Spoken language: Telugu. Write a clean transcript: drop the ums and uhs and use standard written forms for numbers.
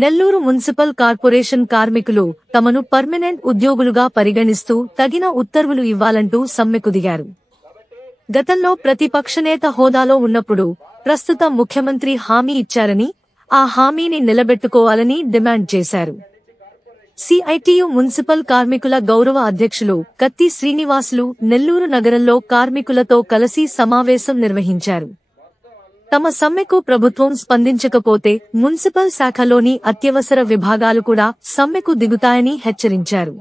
నెల్లూరు మున్సిపల్ కార్పొరేషన్ కార్మికులు తమను పర్మనెంట్ ఉద్యోగులుగా పరిగణిస్తూ తగిన ఉత్తర్వులు ఇవ్వాలంటూ సమ్మెకు దిగారు. గతంలో ప్రతిపక్షనేత హోదాలో ఉన్నప్పుడు ప్రస్తుత ముఖ్యమంత్రి హామీ ఇచ్చారని, ఆ హామీని నిలబెట్టుకోవాలని డిమాండ్ చేశారు. సిఐటియు మున్సిపల్ కార్మికుల గౌరవ అధ్యక్షులు కత్తి శ్రీనివాసులు నెల్లూరు నగరంలో కార్మికులతో కలిసి సమావేశం నిర్వహించారు. తమ సమ్మెకు ప్రభుత్వం స్పందించకపోతే మున్సిపల్ శాఖలోని అత్యవసర విభాగాలు కూడా సమ్మెకు దిగుతాయని హెచ్చరించారు.